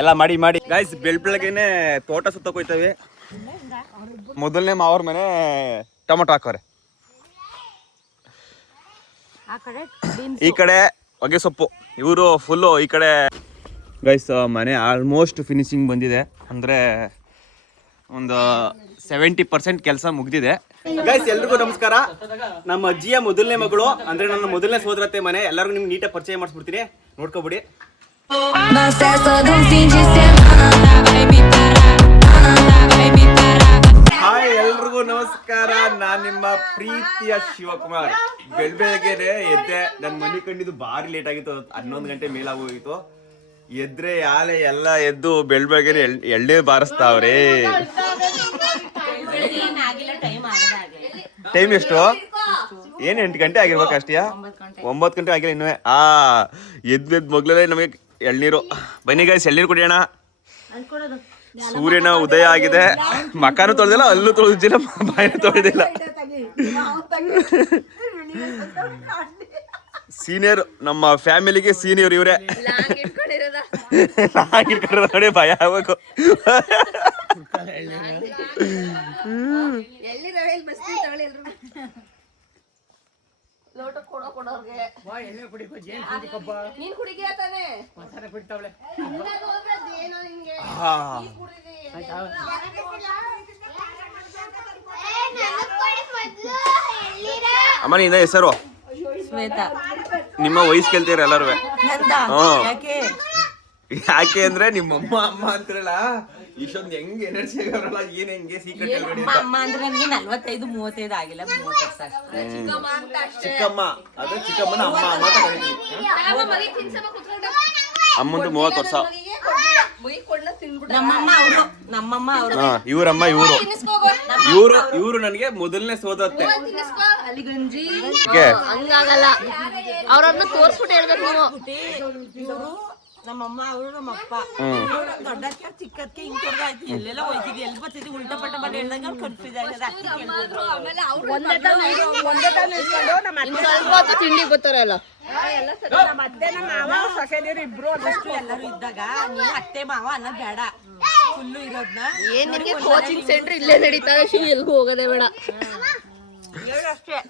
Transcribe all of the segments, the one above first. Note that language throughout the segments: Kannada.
ಎಲ್ಲ ಮಾಡಿ ಮಾಡಿ ಗೈಸ್. ಬೆಳಗ್ಗೆನೆ ತೋಟ ಸುತ್ತಕ್ಕೆ ಹೋಯ್ತವೆ. ಮೊದಲನೇ ಮಾವ್ರ ಮನೆ ಟೊಮೊಟೊ ಹಾಕೋರೆ, ಈ ಕಡೆ ಹೊಗೆ ಸೊಪ್ಪು, ಇವರು ಫುಲ್ಲು ಈ ಕಡೆ. ಗೈಸ್ ಮನೆ ಆಲ್ಮೋಸ್ಟ್ ಫಿನಿಶಿಂಗ್ ಬಂದಿದೆ, ಅಂದರೆ ಒಂದು 70% ಕೆಲಸ ಮುಗ್ದಿದೆ. ಗೈಸ್ ಎಲ್ರಿಗೂ ನಮಸ್ಕಾರ. ನಮ್ಮ ಅಜ್ಜಿಯ ಮೊದಲನೇ ಮಗಳು, ಅಂದ್ರೆ ನನ್ನ ಮೊದಲನೇ ಸೋದರತ್ತೆ ಮನೆ. ಎಲ್ಲರಿಗೂ ನಿಮ್ಗೆ ನೀಟಾಗಿ ಪರಿಚಯ ಮಾಡಿಸ್ಬಿಡ್ತೀನಿ, ನೋಡ್ಕೊಬಿಡಿ. ಹಾಯ್ ಎಲ್ರಿಗೂ ನಮಸ್ಕಾರ. ನಾನ್ ನಿಮ್ಮ ಪ್ರೀತಿಯ ಶಿವಕುಮಾರ್. ಬೆಳಗ್ಗೆನೆ ಎದ್ದೆ. ನನ್ನ ಮನೆ ಕಂಡಿದ್ದು ಭಾರಿ ಲೇಟ್ ಆಗಿತ್ತು, 11 ಗಂಟೆ ಮೇಲಾಗೋಗಿತ್ತು. ಎದ್ರೆ ಯಾಲೆ ಎಲ್ಲ ಎದ್ದು ಬೆಳಗ್ಗೆನೆ ಎಳ್ಳೆ ಬಾರಿಸ್ತಾವ್ರೆ. ಟೈಮ್ ಎಷ್ಟು? ಏನ್ 8 ಗಂಟೆ ಆಗಿರ್ಬೇಕು ಅಷ್ಟೇ. 9 ಗಂಟೆ ಆಗಿಲ್ಲ ಇನ್ನೂ. ಎದ್ದು ಮೊಗ್ಲೇ ನಮಗೆ ಎಳ್ನೀರು. ಬನ್ನಿ ಗೈಸ್ ಎಳ್ನೀರು ಕುಡಿಯೋಣ. ಸೂರ್ಯನ ಉದಯ ಆಗಿದೆ. ಮಕಾನು ತೊಳೆದಿಲ್ಲ, ಅಲ್ಲೂ ತೊಳೆದಿಲ್ಲ, ಬಾಯಿನೂ ತೊಳೆದಿಲ್ಲ. ಸೀನಿಯರ್, ನಮ್ಮ ಫ್ಯಾಮಿಲಿಗೆ ಸೀನಿಯರ್ ಇವರೇ. ನೋಡಿ ಭಯ ಆಗ್ಬೇಕು. ಅಮ್ಮ ನಿನ್ನ ಹೆಸರು? ಶ್ವೇತಾ. ನಿಮ್ಮ ವಯಸ್ಸು ಕೇಳ್ತೀರ ಎಲ್ಲರೂ? ಯಾಕೆ ಅಂದ್ರೆ ನಿಮ್ಮಮ್ಮ ಅಮ್ಮ ಅಂತಾರಲ್ಲ, ಇಷ್ಟೊಂದು ಹೆಂಗ್ ಎನರ್ಜಿ ಆಗಲ್ಲ. ಏನ್ ಹೆಂಗೆ ಸೀಕ್ರೆಟ್ ಅಮ್ಮ ಅಂದ್ರೆ ನನಗೆ 45-35 ಆಗಿಲ್ಲ, 30 ವರ್ಷ. ಚಿಕ್ಕಮ್ಮ, ಅದು ಚಿಕ್ಕಮ್ಮನ ಅಮ್ಮ ಅಮ್ಮ ಅಂತ ಕರೀತೀವಿ. ಅಮ್ಮಂದು 30 ವರ್ಷ. ನಮ್ಮಮ್ಮ ಅವರು ಇವರಮ್ಮ ಇವರು ನನಗೆ ಮೊದಲನೇ ಸೋದರತ್ತೆ. ಹಂಗಾಗಲ್ಲ, ಅವ್ರನ್ನ ತೋರ್ಸ್ಬಿಟ್ಟು ಹೇಳ್ಬೇಕು ನೀವು. ನಮ್ಮಮ್ಮ ಅವರು ನಮ್ಮಪ್ಪ ದೊಡ್ಡಕ್ಕೆ ಚಿಕ್ಕಕ್ಕೆ ಹಿಂಗ್ ಕೊಡ್ದಾಯ್ತು. ಎಲ್ಲೆಲ್ಲ ಹೋಯ್ತಿದ್ವಿ, ಎಲ್ಲಿ ಬರ್ತಿದ್ವಿ, ಉಲ್ಟಾ ಪಟ್ಟ ಮಾಡಿ ಹೇಳ್ದಂಗೆ ಅವ್ರು ಕನ್ಫ್ಯೂಸ್ ಆಗ್ಯದ. ತಿಂಡಿ ಗೊತ್ತಾರಲ್ಲ ಇಬ್ರು ಅದಷ್ಟು ಎಲ್ಲರೂ ಇದ್ದಾಗ ನೀ ಅತ್ತೆ ಮಾವ ಅನ್ನೋದು ಬೇಡ, ಫುಲ್ಲು ಇರೋದ್ನ. ಏನ್ ನಿಮಗೆ ಕೋಚಿಂಗ್ ಸೆಂಟರ್ ಇಲ್ಲೇ ನಡೀತಾ ಇದೆ, ಎಲ್ಗೂ ಹೋಗೋದೇ ಬೇಡ.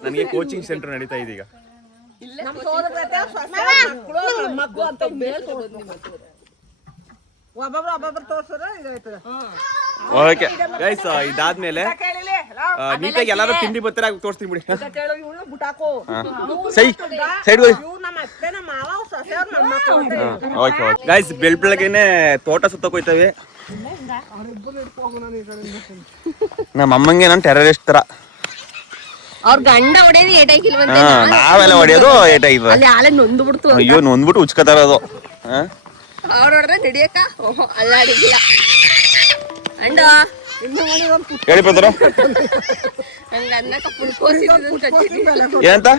ನನಗೆ ಕೋಚಿಂಗ್ ಸೆಂಟರ್ ನಡೀತಾ ಇದೆ ಈಗ. ಓಕೆ ಗೈಸ್, ಇದಾದ್ಮೇಲೆ ನೀಟಾಗಿ ಎಲ್ಲಾರು ತಿಂಡಿ ಬರ್ತಾರೆ, ತೋರಿಸ್ತೀನಿ ಬಿಡಿ. ಸೈಡ್ ಓಕೆ ಗೈಸ್, ಬೆಳಗ್ಗೆನೆ ತೋಟ ಸುತ್ತಕ್ಕೆ ಹೋಯ್ತವೆ. ನಮ್ಮ ಅಮ್ಮಂಗೆ ನಾನು ಟೆರರಿಸ್ಟ್ ತರ. ಅವ್ರ ಗಂಡ ಹೊಡೆಯೋದು ಏಟಾಗಿಲ್ವಂತೆ, ನಾವೆಲ್ಲ ಹೊಡೆಯೋದು ಏಟಾಗಿದ್ವ. ನೊಂದ್ಬಿಡ್ತು. ಅಯ್ಯೋ ನೊಂದ್ಬಿಟ್ಟು ಉಚ್ಕೋತಾರ ಅದು. ಅವ್ರ ಹೊಡೆದ್ರೆ ನಡಿಯಕ್ಕ ಅಲ್ಲಾಡಿಲ್ಲ. ಅಂಡ ಹೇಳಿ ಬರ್ತಾರ ಏನಂತ.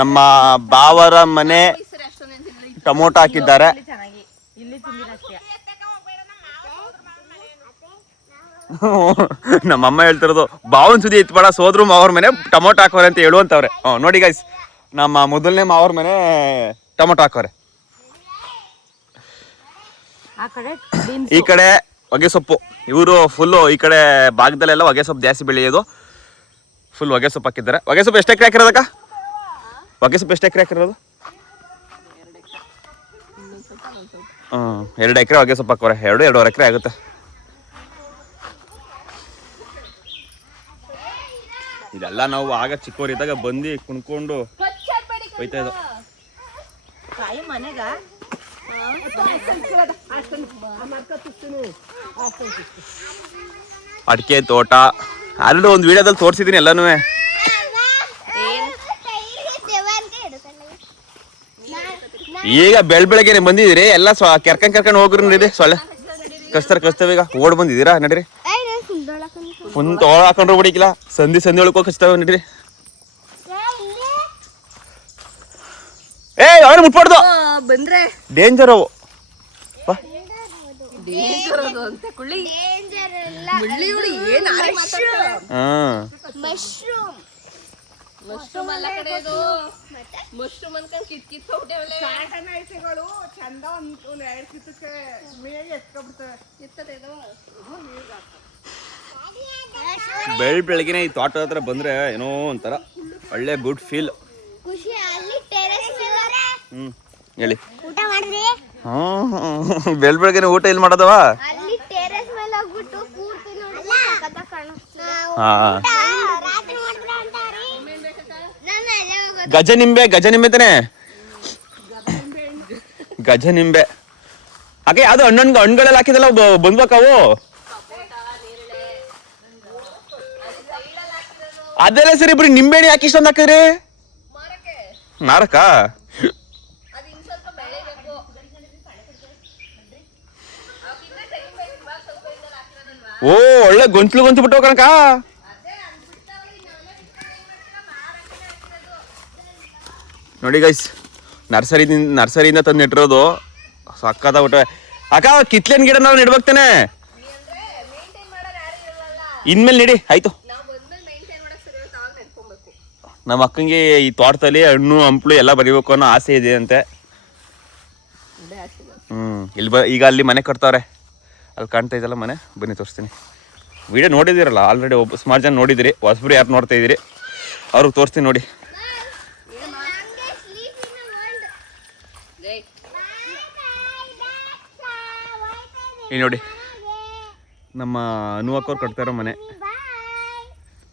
ನಮ್ಮ ಬಾವರ ಮನೆ ಟೊಮೊಟೊ ಹಾಕಿದ್ದಾರೆ. ನಮ್ಮಮ್ಮ ಹೇಳ್ತಿರೋದು, ಬಾವನ್ ಸುದ್ದಿ ಎತ್ಬೇಡ, ಸೋದ್ರು ಮಾವ್ರ ಮನೆ ಟೊಮೊಟೊ ಹಾಕೋರೆ ಅಂತ ಹೇಳುವಂತವ್ರೆ. ನೋಡಿ ಗೈಸ್, ನಮ್ಮ ಮೊದಲನೇ ಮಾವ್ರ ಮನೆ ಟೊಮೊಟೊ ಹಾಕೋರೆ. ಈ ಕಡೆ ಹೊಗೆ ಸೊಪ್ಪು, ಇವರು ಫುಲ್ಲು ಈ ಕಡೆ ಭಾಗದಲ್ಲೆಲ್ಲ ಹೊಗೆ ಸೊಪ್ಪು ಜಾಸ್ತಿ ಬೆಳೆಯೋದು. ಫುಲ್ ಹೊಗೆ ಸೊಪ್ಪು ಹಾಕಿದ್ದಾರೆ. ಹೊಗೆ ಸೊಪ್ಪು ಎಷ್ಟು ಎಕರೆ ಹಾಕಿರೋದಕ್ಕ? ಹೊಗೆ ಸೊಪ್ಪು ಎಷ್ಟು ಎಕರೆ ಹಾಕಿರೋದು? 2 ಎಕರೆ ಹೊಗೆ ಸೊಪ್ಪು ಹಾಕೋರೆ. 2-2.5 ಎಕರೆ ಆಗುತ್ತೆ. ಇದೆಲ್ಲ ನಾವು ಆಗ ಚಿಕ್ಕವರಿದ್ದಾಗ ಬಂದು ಕುಣ್ಕೊಂಡು ಹೋಯ್ತಾ ಇದ್ದೋ. ಅಡಿಕೆ ತೋಟ ಆಲ್ರೆಡಿ ಒಂದು ವಿಡಿಯೋದಲ್ಲಿ ತೋರಿಸಿದ್ದೀನಿ ಎಲ್ಲನೂ. ಈಗ ಬೆಳಗ್ಗೆನೆ ಬಂದಿದ್ದೀರಿ ಎಲ್ಲ, ಕರ್ಕೊಂಡು ಹೋಗ್ರಿ. ನಡೀರಿ, ಸೊಳ್ಳೆ ಕಚ್ತವೆ. ಈಗ ಓಡ್ ಬಂದಿದ್ದೀರಾ, ನಡೀರಿ. ಫುಲ್ ತೊಗೊಳ ಹಾಕೊಂಡ್ರು ಬಿಡಿಕಿಲ್ಲ, ಸಂಧಿ ಒಳಗೆ ಕಚ್ತಾವ. ನಡೀರಿ. ಅವ್ರು ಮುಟ್ಬಾರ್ದು, ಬಂದ್ರೆ ಡೇಂಜರ್ ಅವು. ಮಶ್ರೂಮ್ ಅಲ್ಲ ಕಡೆ ಇದು ಮಶ್ರೂಮ್ ಅನ್ಕೊಂಡ್ ಕಿತ್ ಹೋಗ್ಬಿಟ್ಟೆ ಐತೆಗಳು ಚಂದ ಒಂದ್ 2 ಕಿತ್ತಕ್ಕೆ ಮೇಗೆ ಎತ್ಕೊಬಿಡ್ತವೆ ಇರ್ತದೆ ಇದು ಬೆಳಗ್ಗೆನೆ ಈ ತೋಟ ಹತ್ರ ಬಂದ್ರೆ ಏನೋ ಒಂಥರ ಒಳ್ಳೆ ಗುಡ್ ಫೀಲ್. ಖುಷಿ ಅಲ್ಲಿ ಟೆರೆಸ್ ಹೇಳಿ. ಊಟ ಮಾಡಿದ್ರಿ? ಬೆಳಗ್ಗೆನೆ ಊಟ ಇಲ್ಲಿ ಮಾಡೋದವ? ಅಲ್ಲಿ ಟೆರೆಸ್ ಮೇಲೆ ಹೋಗ್ಬಿಟ್ಟು ಪೂರ್ತಿ ನೋಡಿ ಸಖತ್ತಾಗಿ ಕಾಣಿಸ್ತಿದೆ. ರಾತ್ರಿ ಮಾಡಿದ್ರ ಅಂತಾರಿ. ನಾನು ಅಲ್ಲೇ ಹೋಗೋದು. ಗಜ ನಿಂಬೆ ತಾನೆ? ಗಜ ನಿಂಬೆ ಹಾಗೆ ಅದು ಹಣ್ಣುಗಳೆಲ್ಲ ಹಾಕಿದಲ್ಲ ಬಂದ್ಬೇಕಾವು. ಅದೆಲ್ಲ ಸರಿ ಬರೀ ನಿಂಬೆಹಣ್ಣು ಯಾಕೆ ಇಷ್ಟೊಂದು ಹಾಕಿದ್ರಿ? ಮಾರಕ ಓ ಒಳ್ಳೆ ಗೊಂಚಲು ಬಿಟ್ಟು ಕಣಕ. ನೋಡಿ ಗೈಸ್, ನರ್ಸರಿಯಿಂದ ತಂದು ನೆಟ್ಟಿರೋದು ಸಕ್ಕದ ಊಟ. ಅಕ್ಕ ಕಿತ್ಲೆನ್ ಗಿಡ ನಾವು ನೆಡ್ಬೇಕ್ತಾನೆ ಇನ್ಮೇಲೆ ನೆಡಿ ಆಯ್ತು. ನಮ್ಮ ಅಕ್ಕಂಗೆ ಈ ತೋಟದಲ್ಲಿ ಹಣ್ಣು ಹಂಪ್ಲು ಎಲ್ಲ ಬರಿಬೇಕು ಅನ್ನೋ ಆಸೆ ಇದೆ ಅಂತೆ. ಈಗ ಅಲ್ಲಿ ಮನೆ ಕಟ್ತಾವ್ರೆ, ಅಲ್ಲಿ ಕಾಣ್ತಾ ಇದೆಯಲ್ಲ ಮನೆ, ಬನ್ನಿ ತೋರಿಸ್ತೀನಿ. ವಿಡಿಯೋ ನೋಡಿದಿರಲ್ಲ ಆಲ್ರೆಡಿ, ಸುಮಾರು ಜನ ನೋಡಿದಿರಿ. ಹೊಸಬ್ರು ಯಾರು ನೋಡ್ತಾ ಇದ್ದೀರಿ ಅವ್ರಿಗೆ ತೋರಿಸ್ತೀನಿ ನೋಡಿ. ಈ ನೋಡಿ ನಮ್ಮ ಅನುವಕ್ಕವ್ರು ಕಟ್ತಾ ಇರೋ ಮನೆ.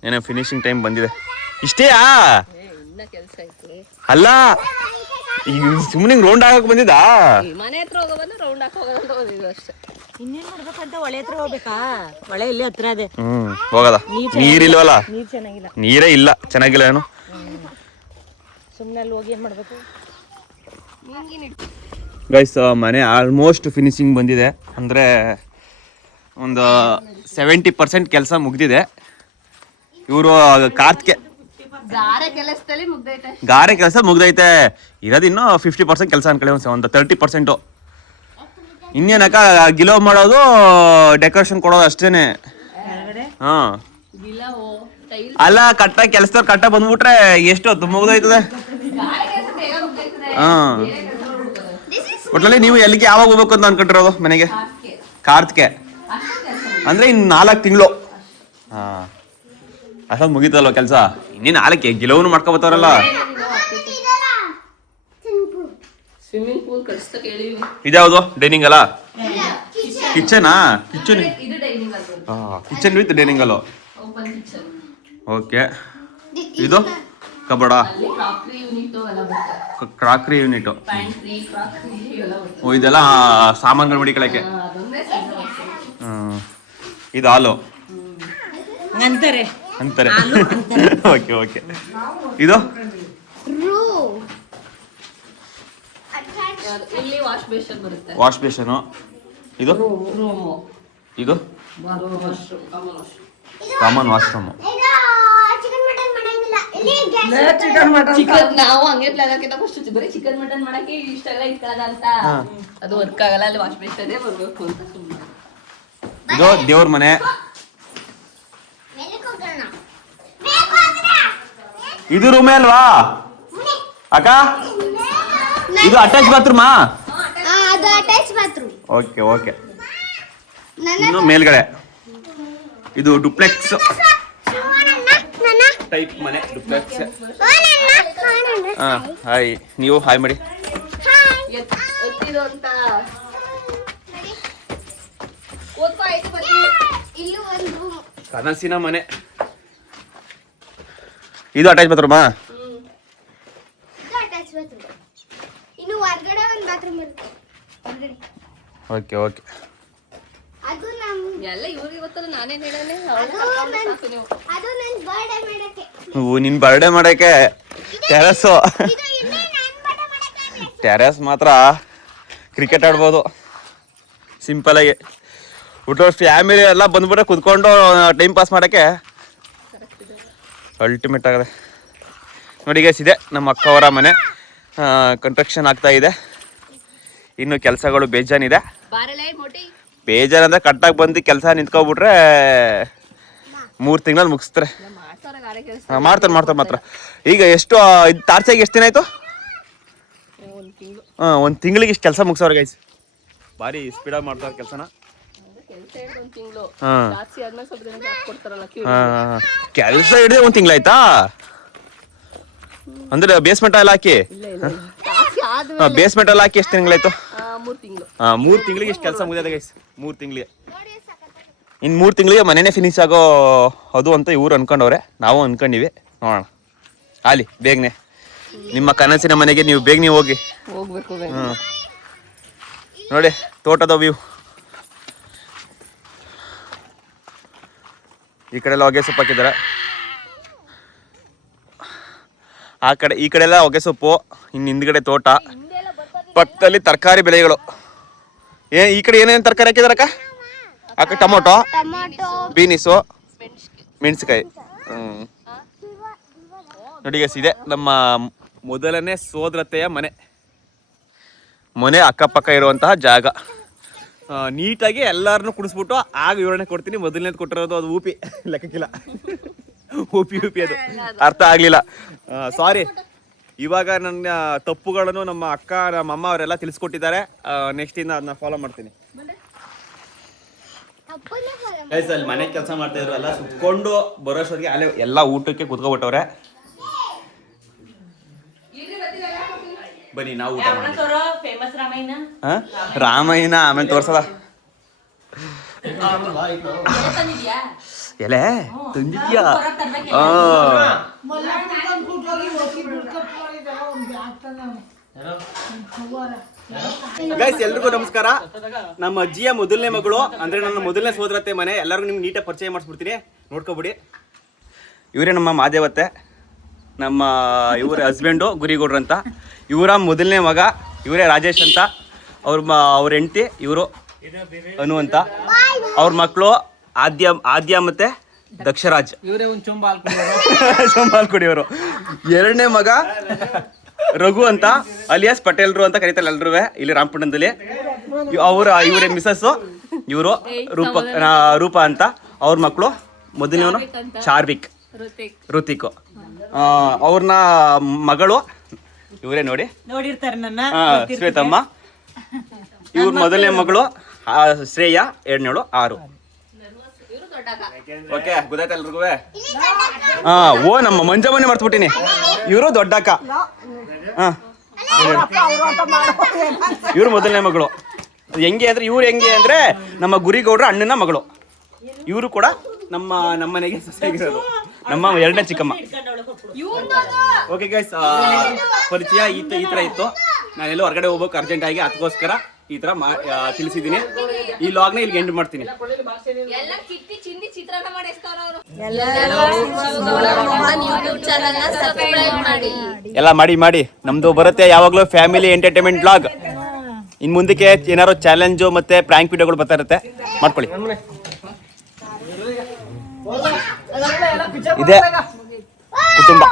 ಏನೋ ಫಿನಿಶಿಂಗ್ ಟೈಮ್ ಬಂದಿದೆ. ಇಷ್ಟೇಯಾ? ಅಲ್ಲ ಈಗ ಸುಮ್ಮನೆ ರೌಂಡ್ ಹಾಕಕ್ ಬಂದಿದ್ದಾ? ಮನೆ ಹತ್ರ ಹೋಗೋದು ರೌಂಡ್ ಹಾಕೋದು ಅಷ್ಟೇ. ಇನ್ನೇನ್ ಮಾಡ್ಬೇಕಂತ ಹೊಳೆ ಹತ್ರ ಹೋಗ್ಬೇಕಾ? ಹೊಳೆ ಇಲ್ಲಿ ಹತ್ರ ಇದೆ. ಹೋಗದ ನೀರಿಲ್ವಲ್ಲ? ನೀರ್ ಚೆನ್ನಾಗಿಲ್ಲ. ನೀರೇ ಇಲ್ಲ, ಚೆನ್ನಾಗಿಲ್ಲ ಏನು. ಸುಮ್ನೆ ಅಲ್ಲಿ ಹೋಗಿ ಏನ್ ಮಾಡ್ಬೇಕು? ಗೈಸ್ ಮನೆ ಆಲ್ಮೋಸ್ಟ್ ಫಿನಿಶಿಂಗ್ ಬಂದಿದೆ. ಅಂದರೆ ಒಂದು 70% ಕೆಲಸ ಮುಗ್ದಿದೆ. ಇವರು ಗಾರೆ ಕೆಲಸ ಮುಗ್ದೈತೆ. ಇರೋದಿನ್ನು 50% ಕೆಲಸ ಅನ್ಕೊಳ್ಳಿ, ಒಂದು 30%. ಇನ್ನೇನಕ್ಕ ಗಿಲೋ ಮಾಡೋದು, ಡೆಕೋರೇಷನ್ ಕೊಡೋದು ಅಷ್ಟೇನೆ. ಹಾ ಅಲ್ಲ ಕೆಲಸದವ್ರು ಕಟ್ಟ ಬಂದ್ಬಿಟ್ರೆ ಎಷ್ಟು ಹೊತ್ತು ಮುಗ್ದೈತದೆ. ಹಾ ಒಟ್ನಲ್ಲಿ ನೀವು ಎಲ್ಲಿಗೆ ಯಾವಾಗ ಹೋಗ್ಬೇಕು ಅಂತ ಅನ್ಕೊಂಡಿರೋದು ಮನೆಗೆ? ಕಾರ್ತಿಕೆ ಅಂದ್ರೆ ಇನ್ನು 4 ತಿಂಗಳು. ಹಾ ಅಷ್ಟೊಂದು ಮುಗೀತಲ್ವ ಕೆಲಸ. ಇನ್ನೇನು 4 ಗಿಲೋನು ಮಾಡ್ಕೊಬತ್ತವ್ರಲ್ಲ. ಸ್ವಿಮ್ಮಿಂಗ್ ಪೂಲ್ ಕಟ್ಸ್ತಾ ಕೇಳಿ. ಇದ್ಯಾವುದು? ಡೈನಿಂಗ್ ಅಲ್ಲ? ಕಿಚನಾ? ಕಿಚನ್ ವಿತ್ ಡೈನಿಂಗ್ ಅಲ್ಲ? ಓಕೆ. ಇದು ಕಬಡ, ಕ್ರಾಕ್ರಿ ಯೂನಿಟ್. ಓ ಇದೆಲ್ಲ ಸಾಮಾನುಗಳು ಮಡಿಕೊಳ್ಳಕ್ಕೆ. ಇದು ಹಾಲು ಅಂತಾರೆ. ಓಕೆ. ಇದು ಇಲ್ಲಿ ವಾಶ್ ಬೇಷನ್ ಬರುತ್ತೆ. ವಾಶ್ ಬೇಷನು. ಇದು ಕಾಮನ್ ವಾಶ್ರೂಮ್. ಚಿಕನ್ ನಾವು ಹಂಗೆ ಪ್ಲಾನ್ ಹಾಕಿದ ಫಸ್ಟ್ ಬರೀ ಚಿಕನ್ ಮಟನ್ ಮಾಡಕ್ಕೆ ಇಷ್ಟೆಲ್ಲ ಇಟ್ಕೊಳ್ಳೋದ ಅಂತ. ಅದು ವರ್ಕ್ ಆಗಲ್ಲ, ಅಲ್ಲಿ ವಾಶ್ ಬೇಷನ್ ಬರ್ಬೇಕು ಅಂತ ಸುಮ್ಮನೆ. ಇದು ದೇವ್ರ ಮನೆ. ಇದು ರೂಮೇ ಅಲ್ವಾ ಅಕ್ಕ? ಇದು ಅಟ್ಯಾಚ್ ಬಾತ್ರೂಮಾ? ಅದು ಅಟ್ಯಾಚ್ ಬಾತ್ರೂಮ್. ಓಕೆ. ಇನ್ನು ಮೇಲ್ಗಡೆ ಇದು ಡುಪ್ಲೆಕ್ಸ್ ಟೈಪ್ ಮನೆ. ಡುಪ್ಲೆಕ್ಸ್. ಹಾಯ್, ನೀವು ಹಾಯ್ ಮಾಡಿ. ಅಂತ ಕನಸಿನ ಮನೆ. ಇದು ಅಟ್ಯಾಚ್ ಬಾತ್ರೂಮಾ? ಇನ್ನು ಹೊರಗಡೆ ಒಂದು ಬಾತ್ರೂಮ್ ಇರುತ್ತೆ. ಓಕೆ. ಅದು ನಮ್ಮ ಎಲ್ಲ ಇವ್ರಿಗೆ ಗೊತ್ತಲ್ಲ, ನಾನೇನ್ ಹೇಳನೆ. ಅದು ನನ್ನ ಬರ್ಡೇ ಮಾಡಕ್ಕೆ. ನಿನ್ ಬರ್ಡೇ ಮಾಡಕ್ಕೆ ಟೆರಸ್. ಇದು ಇನ್ನೇ ನನ್ನ ಬರ್ಡೇ ಮಾಡಕ್ಕೆ. ಟೆರಸ್ ಮಾತ್ರ ಕ್ರಿಕೆಟ್ ಆಡ್ಬೋದು ಸಿಂಪಲ್ ಆಗಿ. ಊಟ ಫ್ಯಾಮಿಲಿ ಎಲ್ಲ ಬಂದ್ಬಿಟ್ರೆ ಕುತ್ಕೊಂಡು ಟೈಮ್ ಪಾಸ್ ಮಾಡೋಕ್ಕೆ ಅಲ್ಟಿಮೇಟ್ ಆಗಿದೆ. ನೋಡಿ ಗೈಸ್, ಇದೆ ನಮ್ಮ ಅಕ್ಕವರ ಮನೆ. ಕನ್ಸ್ಟ್ರಕ್ಷನ್ ಆಗ್ತಾ ಇದೆ. ಇನ್ನು ಕೆಲಸಗಳು ಬೇಜಾನಿದೆ. ಬೇಜಾರಂದ್ರೆ ಕಟ್ಟಾಗಿ ಬಂದು ಕೆಲಸ ನಿಂತ್ಕೊಬಿಟ್ರೆ 3 ತಿಂಗಳಲ್ಲಿ ಮುಗಿಸ್ತಾರೆ. ಮಾಡ್ತಾರೆ ಮಾತ್ರ. ಈಗ ಎಷ್ಟು ಇದು ತಾರ್ಸಾಗಿ ಎಷ್ಟು ದಿನ ಆಯ್ತು? ಒಂದು ತಿಂಗಳಿಗೆ ಇಷ್ಟು ಕೆಲಸ ಮುಗಿಸೋರು ಗೈಸ್. ಭಾರಿ ಸ್ಪೀಡಾಗಿ ಮಾಡ್ತಾರೆ ಕೆಲಸನ. ಕೆಲಸ ಹಿಡಿದೆ ಒಂದು ತಿಂಗಳಾಯ್ತಾ? ಅಂದ್ರೆ ಬೇಸ್ಮೆಂಟ್ ಎಲ್ಲ ಹಾಕಿ ಬೇಸ್ಮೆಂಟ್ ಎಲ್ಲ ಹಾಕಿ ಎಷ್ಟು ತಿಂಗಳಾಯ್ತು? 3 ತಿಂಗಳಿಗೆ ಇಷ್ಟು ಕೆಲಸ ಮುಗಿದ ಗೈಸ್. 3 ತಿಂಗಳಿಗೆ. ಇನ್ನು 3 ತಿಂಗಳಿಗೆ ಮನೆನೇ ಫಿನಿಶ್ ಆಗೋ ಅದು ಅಂತ ಇವ್ರು ಅನ್ಕೊಂಡವ್ರೆ, ನಾವು ಅನ್ಕೊಂಡಿವಿ. ನೋಡೋಣ ಅಲ್ಲಿ ಬೇಗನೆ ನಿಮ್ಮ ಕನಸಿನ ಮನೆಗೆ ನೀವು ಬೇಗನೆ ಹೋಗಿ. ನೋಡಿ ತೋಟದ ವ್ಯೂ. ಈ ಕಡೆ ಎಲ್ಲ ಹೊಗೆ ಸೊಪ್ಪು ಹಾಕಿದ್ದಾರೆ, ಆ ಕಡೆ ಈ ಕಡೆ ಎಲ್ಲ ಹೊಗೆ ಸೊಪ್ಪು. ಇನ್ನು ಹಿಂದ್ಗಡೆ ತೋಟ, ಪಕ್ಕದಲ್ಲಿ ತರಕಾರಿ ಬೆಳೆಗಳು. ಈ ಕಡೆ ಏನೇನು ತರಕಾರಿ ಹಾಕಿದಾರಕ್ಕ? ಅಕ್ಕ ಟೊಮೊಟೊ, ಬೀನಿಸು, ಮೆಣಸಿಕಾಯಿ. ನೋಡಿ ಗೈಸ್, ಇದೆ ನಮ್ಮ ಮೊದಲನೇ ಸೋದರತೆಯ ಮನೆ ಅಕ್ಕಪಕ್ಕ ಇರುವಂತಹ ಜಾಗ. ನೀಟಾಗಿ ಎಲ್ಲರನ್ನೂ ಕುಡಿಸ್ಬಿಟ್ಟು ಆಗ ವಿವರಣೆ ಕೊಡ್ತೀನಿ. ಮೊದಲನೇದು ಕೊಟ್ಟಿರೋದು ಅದು ಊಪಿ, ಲೆಕ್ಕಕ್ಕಿಲ್ಲ. ಊಪಿ ಅದು ಅರ್ಥ ಆಗ್ಲಿಲ್ಲ, ಸಾರಿ. ಇವಾಗ ನನ್ನ ತಪ್ಪುಗಳನ್ನು ನಮ್ಮ ಅಕ್ಕ ನಮ್ಮ ಅಮ್ಮ ಅವರೆಲ್ಲ ತಿಳಿಸ್ಕೊಟ್ಟಿದ್ದಾರೆ. ನೆಕ್ಸ್ಟ್ ಇಂದ ಅದನ್ನ ಫಾಲೋ ಮಾಡ್ತೀನಿ. ಅಲ್ಲಿ ಮನೆ ಕೆಲಸ ಮಾಡ್ತಾ ಇದ್ರು, ಎಲ್ಲ ಸುತ್ಕೊಂಡು ಬರೋಷ್ಟೊತ್ತಿಗೆ ಅಲ್ಲೇ ಎಲ್ಲ ಊಟಕ್ಕೆ ಕುತ್ಕೊಬಿಟ್ಟವ್ರೆ. ಬನ್ನಿ ನಾವು ಊಟ ರಾಮಾಯಣ ಆಮೇಲೆ ತೋರ್ಸಲ್ಲ. ಎಲೆ ತಂದಿದ್ಯಾ? ಗೈಸ್ ಎಲ್ರಿಗೂ ನಮಸ್ಕಾರ. ನಮ್ಮ ಅಜ್ಜಿಯ ಮೊದಲನೇ ಮಗಳು, ಅಂದ್ರೆ ನನ್ನ ಮೊದಲನೇ ಸೋದರತ್ತೆ ಮನೆ. ಎಲ್ಲರಿಗೂ ನಿಮ್ಗೆ ನೀಟಾಗಿ ಪರಿಚಯ ಮಾಡಿಸ್ಬಿಡ್ತೀನಿ, ನೋಡ್ಕೊಬಿಡಿ. ಇವರೇ ನಮ್ಮ ಮಾದೇವತ್ತೆ, ನಮ್ಮ ಇವರ ಹಸ್ಬೆಂಡು ಗುರಿಗೌಡ್ರು ಅಂತ. ಇವರ ಮೊದಲನೇ ಮಗ ಇವರೇ ರಾಜೇಶ್ ಅಂತ. ಅವ್ರ ಹೆಂಡತಿ ಇವರು ಅನು ಅಂತ. ಅವ್ರ ಮಕ್ಕಳು ಆದ್ಯ ಮತ್ತೆ ದಕ್ಷರಾಜ್. ಚೊಂಬಾಲ್ ಕುಡಿಯೋರು. ಎರಡನೇ ಮಗ ರಘು ಅಂತ, ಅಲಿಯಾಸ್ ಪಟೇಲ್ರು ಅಂತ ಕರೀತಾರೆ ಎಲ್ರೂ ಇಲ್ಲಿ ರಾಮಪಟ್ಟಣದಲ್ಲಿ. ಇವರೇ ಮಿಸಸ್. ಇವರು ರೂಪ ಅಂತ. ಅವ್ರ ಮಕ್ಕಳು ಮೊದಲನೇವನು ಶಾರ್ವಿಕ್, ಋತಿಕ್. ಅವ್ರನ್ನ ಮಗಳು ಇವರೇ ನೋಡಿ, ನೋಡಿರ್ತಾರೆ ನನ್ನ ಶ್ವೇತಮ್ಮ. ಇವ್ರ ಮೊದಲನೇ ಮಗಳು ಶ್ರೇಯ, ಎರಡನೇಳು 6. ಓಕೆ, ಗೊತ್ತಾಯ್ತು ಎಲ್ರಿಗೂ. ಓ ನಮ್ಮ ಮಂಜಮ್ಮನೇ ಮರ್ತ್ಬಿಟ್ಟಿನಿ. ಇವರು ದೊಡ್ಡಕ್ಕ. ಇವ್ರು ಮೊದಲನೇ ಮಗಳು. ಹೆಂಗೆ ಅಂದ್ರೆ ನಮ್ಮ ಗುರಿಗೌಡ್ರ ಅಣ್ಣನ ಮಗಳು. ಇವರು ಕೂಡ ನಮ್ಮನೆಗೆ ಸೊಸೆಯಾಗಿರೋದು, ನಮ್ಮ ಎರಡನೇ ಚಿಕ್ಕಮ್ಮ. ಓಕೆ ಗೈಸ್, ಪರಿಚಯ ಈ ತರ ಇತ್ತು. ನಾನೆಲ್ಲೋ ಹೊರಗಡೆ ಹೋಗ್ಬೇಕು ಅರ್ಜೆಂಟ್ ಆಗಿ, ಅದಕ್ಕೋಸ್ಕರ ಈ ತರ ತಿಳಿಸಿದ್ದೀನಿ. ಈ ಲಾಗ್ನ ಇಲ್ಲಿಗೆ ಎಂಡ್ ಮಾಡ್ತೀನಿ. ಎಲ್ಲ ಮಾಡಿ ನಮ್ದು ಬರುತ್ತೆ ಯಾವಾಗ್ಲೂ ಫ್ಯಾಮಿಲಿ ಎಂಟರ್ಟೈನ್ಮೆಂಟ್ ಲಾಗ್. ಇನ್ ಮುಂದಕ್ಕೆ ಏನಾದ್ರು ಚಾಲೆಂಜು ಮತ್ತೆ ಪ್ರ್ಯಾಂಕ್ ವಿಡಿಯೋಗಳು ಬರ್ತಾ ಇರುತ್ತೆ, ಮಾಡ್ಕೊಳ್ಳಿ. ಇದೆ ಕುಟುಂಬ.